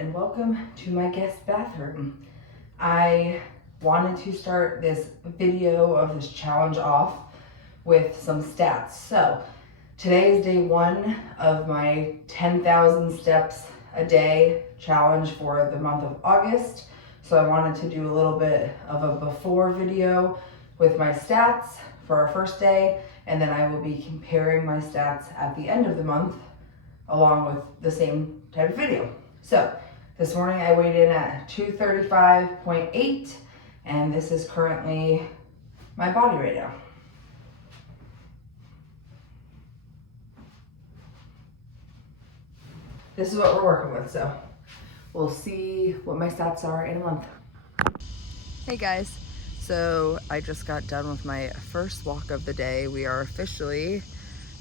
and welcome to my guest bathroom. I wanted to start this video of this challenge off with some stats. So today is day one of my 10,000 steps a day challenge for the month of August. So I wanted to do a little bit of a before video with my stats for our first day, and then I will be comparing my stats at the end of the month along with the same type of video. So this morning I weighed in at 235.8, and this is currently my body right now. This is what we're working with, so we'll see what my stats are in a month. Hey guys, so I just got done with my first walk of the day. We are officially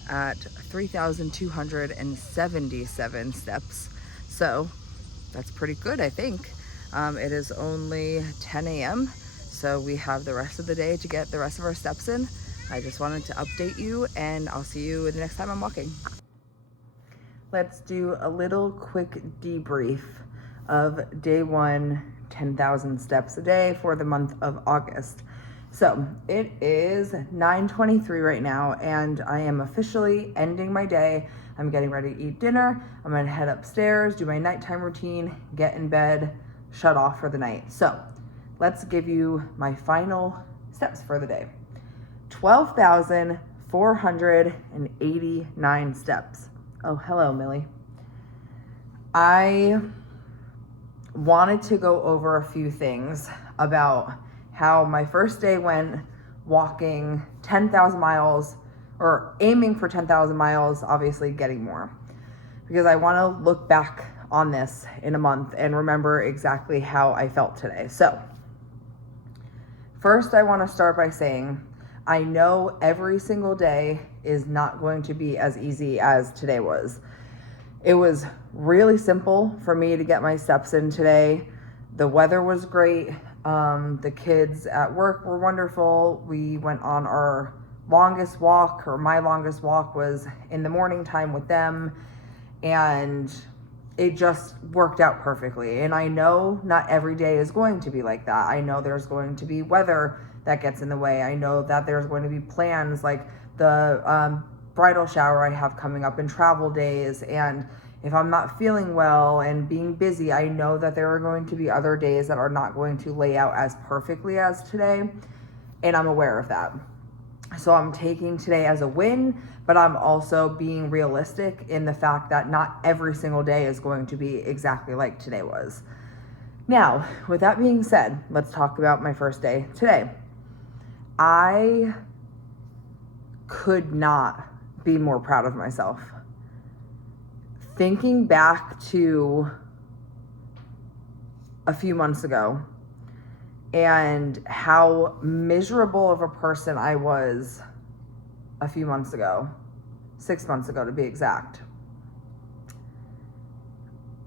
at 3,277 steps. So that's pretty good, I think. It is only 10 a.m. So we have the rest of the day to get the rest of our steps in. I just wanted to update you, and I'll see you the next time I'm walking. Let's do a little quick debrief of day one, 10,000 steps a day for the month of August. So it is 9:23 right now, and I am officially ending my day. I'm getting ready to eat dinner. I'm gonna head upstairs, do my nighttime routine, get in bed, shut off for the night. So let's give you my final steps for the day. 12,489 steps. Oh, hello, Millie. I wanted to go over a few things about how my first day went walking 10,000 miles, or aiming for 10,000 miles, obviously getting more. Because I want to look back on this in a month and remember exactly how I felt today. So first I want to start by saying, I know every single day is not going to be as easy as today was. It was really simple for me to get my steps in today. The weather was great. The kids at work were wonderful. We went on our longest walk, or my longest walk was in the morning time with them, and it just worked out perfectly. And I know not every day is going to be like that. I know there's going to be weather that gets in the way. I know that there's going to be plans like the bridal shower I have coming up and travel days, and if I'm not feeling well and being busy, I know that there are going to be other days that are not going to lay out as perfectly as today, and I'm aware of that. So I'm taking today as a win, but I'm also being realistic in the fact that not every single day is going to be exactly like today was. Now, with that being said, let's talk about my first day today. I could not be more proud of myself. Thinking back to a few months ago and how miserable of a person I was a few months ago, 6 months ago to be exact,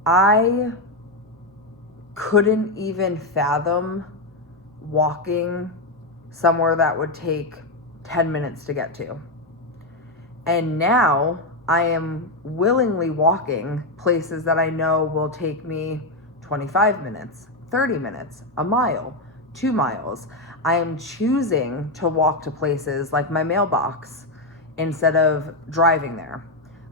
I couldn't even fathom walking somewhere that would take 10 minutes to get to. And now I am willingly walking places that I know will take me 25 minutes, 30 minutes, a mile, 2 miles. I am choosing to walk to places like my mailbox instead of driving there.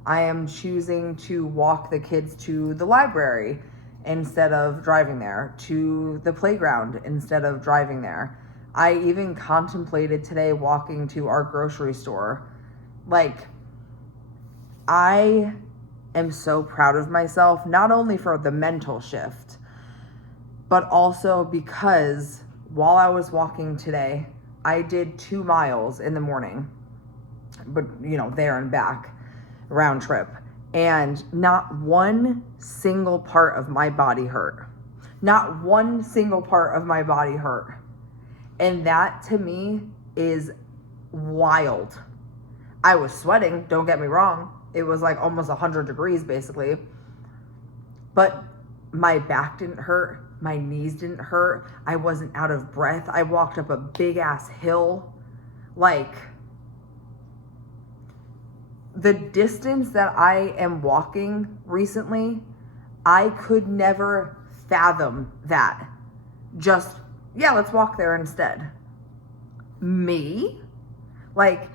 I am choosing to walk the kids to the library instead of driving there, to the playground instead of driving there. I even contemplated today walking to our grocery store. Like, I am so proud of myself, not only for the mental shift, but also because while I was walking today, I did 2 miles in the morning, but there and back, round trip. And not one single part of my body hurt. Not one single part of my body hurt. And that to me is wild. I was sweating, don't get me wrong. It was like almost 100 degrees basically. But my back didn't hurt. My knees didn't hurt. I wasn't out of breath. I walked up a big ass hill. Like, the distance that I am walking recently, I could never fathom that. Just, yeah, let's walk there instead. Me? Like,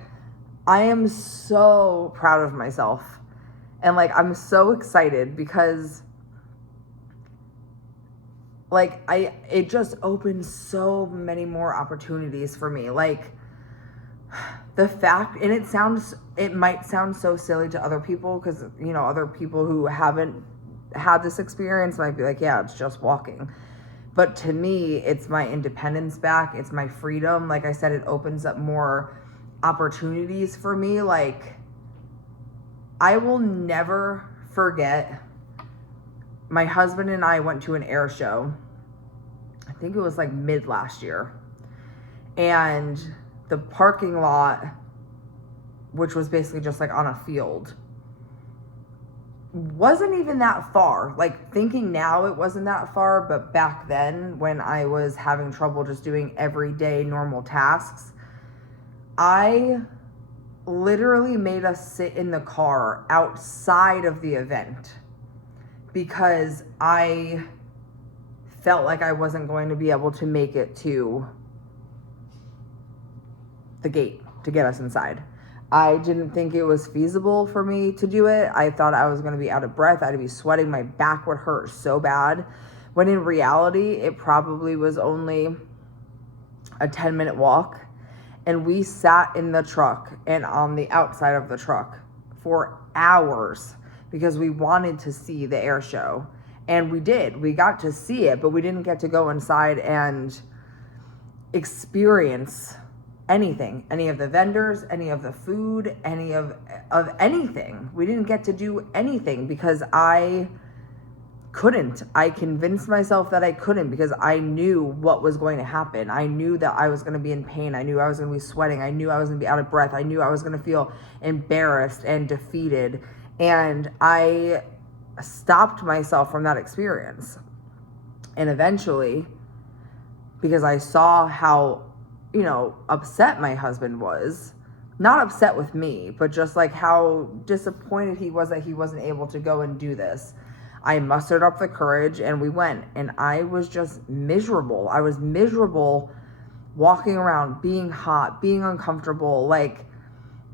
I am so proud of myself. And like, I'm so excited because like, it just opens so many more opportunities for me. Like, the fact, and it might sound so silly to other people because, you know, other people who haven't had this experience might be like, yeah, it's just walking. But to me, it's my independence back. It's my freedom. Like I said, it opens up more opportunities for me. Like, I will never forget, my husband and I went to an air show. I think it was like mid last year. And the parking lot, which was basically just like on a field, wasn't even that far. Like, thinking now it wasn't that far, but back then when I was having trouble just doing everyday normal tasks, I literally made us sit in the car outside of the event because I felt like I wasn't going to be able to make it to the gate to get us inside. I didn't think it was feasible for me to do it. I thought I was going to be out of breath. I'd be sweating. My back would hurt so bad. When in reality, it probably was only a 10-minute walk. And we sat in the truck and on the outside of the truck for hours because we wanted to see the air show. And we did. We got to see it, but we didn't get to go inside and experience anything, any of the vendors, any of the food, any of anything. We didn't get to do anything because I couldn't. I convinced myself that I couldn't because I knew what was going to happen. I knew that I was going to be in pain. I knew I was going to be sweating. I knew I was going to be out of breath. I knew I was going to feel embarrassed and defeated. And I stopped myself from that experience. And eventually, because I saw how, you know, upset my husband was, not upset with me, but just like how disappointed he was that he wasn't able to go and do this, I mustered up the courage and we went, and I was just miserable. I was miserable walking around, being hot, being uncomfortable, like,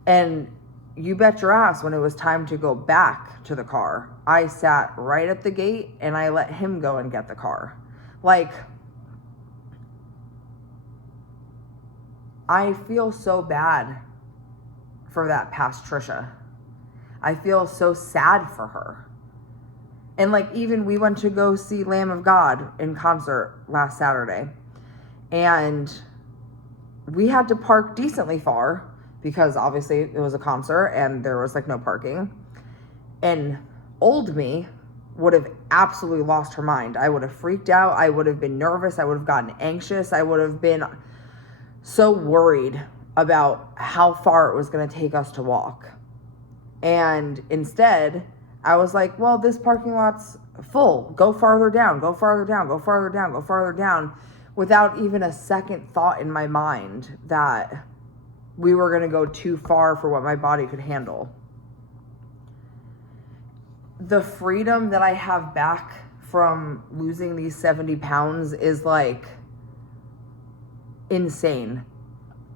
and you bet your ass when it was time to go back to the car, I sat right at the gate and I let him go and get the car. Like, I feel so bad for that past Trisha. I feel so sad for her. And like, even we went to go see Lamb of God in concert last Saturday, and we had to park decently far because obviously it was a concert and there was like no parking. And old me would have absolutely lost her mind. I would have freaked out. I would have been nervous. I would have gotten anxious. I would have been so worried about how far it was going to take us to walk. And instead, I was like, well, this parking lot's full. Go farther down, go farther down, go farther down, go farther down, without even a second thought in my mind that we were going to go too far for what my body could handle. The freedom that I have back from losing these 70 pounds is like insane.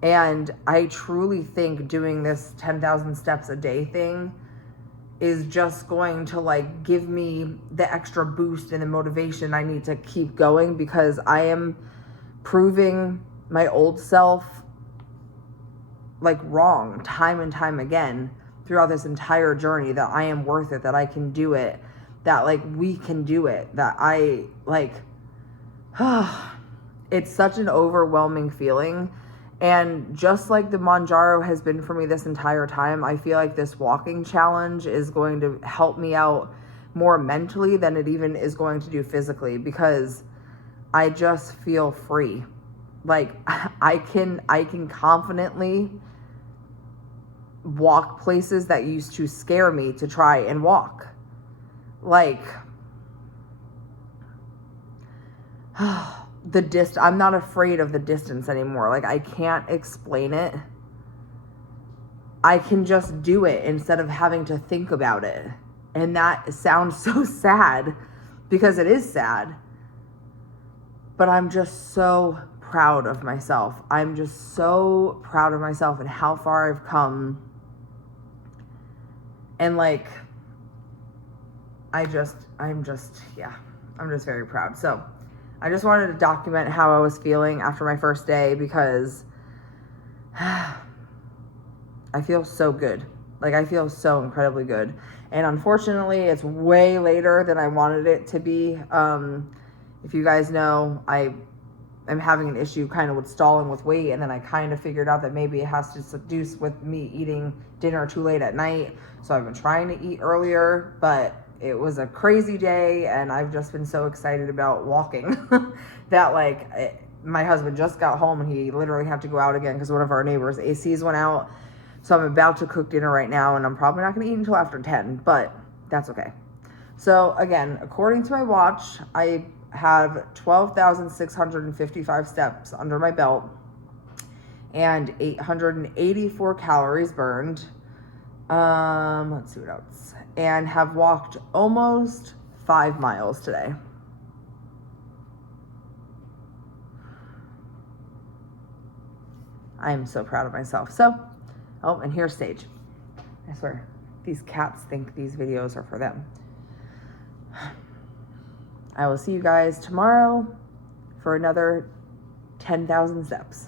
And I truly think doing this 10,000 steps a day thing is just going to like give me the extra boost and the motivation I need to keep going, because I am proving my old self like wrong time and time again throughout this entire journey, that I am worth it, that I can do it, that like we can do it, that I like, it's such an overwhelming feeling. And just like the Mounjaro has been for me this entire time, I feel like this walking challenge is going to help me out more mentally than it even is going to do physically, because I just feel free. Like I can confidently walk places that used to scare me to try and walk. Like I'm not afraid of the distance anymore. Like, I can't explain it. I can just do it instead of having to think about it. And that sounds so sad, because it is sad. But I'm just so proud of myself. I'm just so proud of myself and how far I've come. And like, I'm just very proud. So I just wanted to document how I was feeling after my first day, because I feel so good. Like, I feel so incredibly good. And unfortunately, it's way later than I wanted it to be. If you guys know, I'm having an issue kind of with stalling with weight, and then I kind of figured out that maybe it has to do with me eating dinner too late at night. So I've been trying to eat earlier, but it was a crazy day, and I've just been so excited about walking that my husband just got home and he literally had to go out again because one of our neighbors' ACs went out. So I'm about to cook dinner right now, and I'm probably not going to eat until after 10, but that's okay. So again, according to my watch, I have 12,655 steps under my belt and 884 calories burned. Let's see what else. And have walked almost 5 miles today. I am so proud of myself. So, oh, and here's Sage. I swear, these cats think these videos are for them. I will see you guys tomorrow for another 10,000 steps.